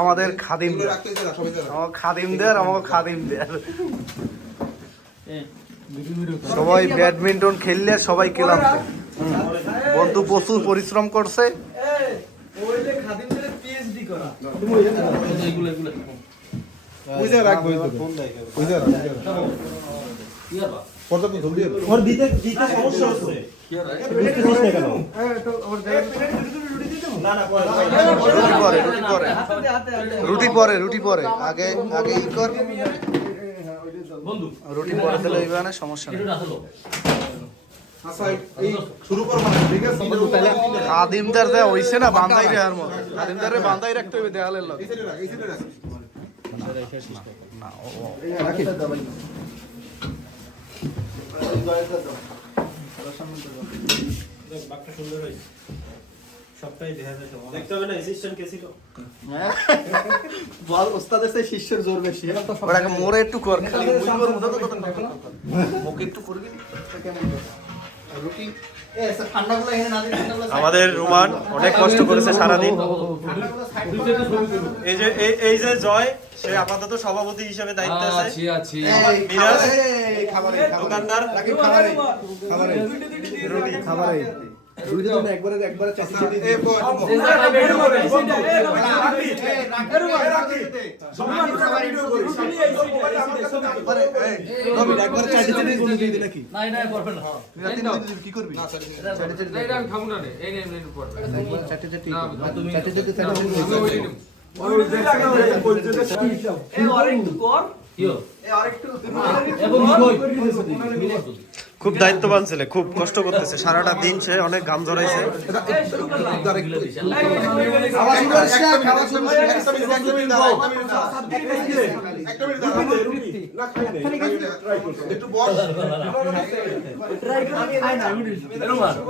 আমাদের খাদিমদের আমাকে খাদিমদের সবাই ব্যাডমিন্টন খেললে সবাই খেলাম বন্ধু প্রচুর পরিশ্রম করছে। রুটি পরে আগে ই কর রুটি পরে দিলে না সমস্যা নেই। খাদিমদার দেওয়া হইছে না বান্ধাই রেহার মতো খাদিমদারে বান্ধাই রাখতে হবে দেয়ালের লোক না শিষ্যের জোর বেশি মোরে একটু কর খালি একটু করবি আমাদের রোমান অনেক কষ্ট করেছে সারাদিন। এই যে জয় সে আপাতত সভাপতি হিসেবে দায়িত্ব আছে। দোকানদার কি করবি খুব দায়িত্ববান ছেলে খুব কষ্ট করতেছে সারাটা দিন সে অনেক ঘাম ঝরাইছে।